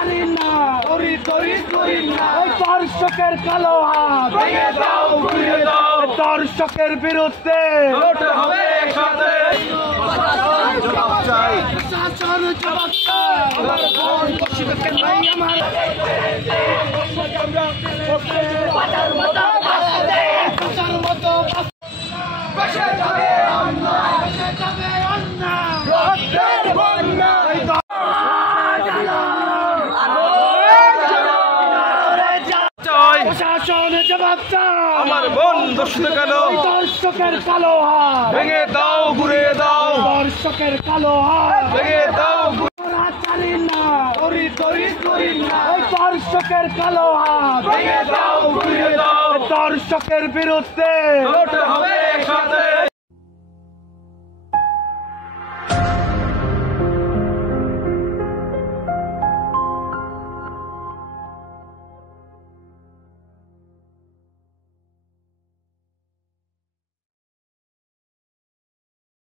ছাড়ি না, তরি তরি করি না, দর্শকের কালো হাত ভেঙে দাও, ঘুরিয়ে দাও, দর্শকের বিরুদ্ধে লড়তে হবে একসাথে। জবাব চাই, প্রশাসন জবাব চাই, আমার বোন দোষীদেরকে নাই আমার বাজার মতো বাঁচতে, বাজার মতো বসে যাবে অন্যায়, বসে যাবে অন্যায়, রক্তের বন্যা প্রশাসন জবাব চাই, আমার বোন দোষীদের কালো, দর্শকের কালো হাত ভেঙে দাও, ঘুরিয়ে দাও, দর্শকের কালো হাত ভেঙে দাও, ছাড়ি না, তরি তরি করি না, দর্শকের কালো হাত ভেঙে দাও, ঘুরিয়ে দাও, দর্শকের বিরুদ্ধে লড়তে হবে একসাথে।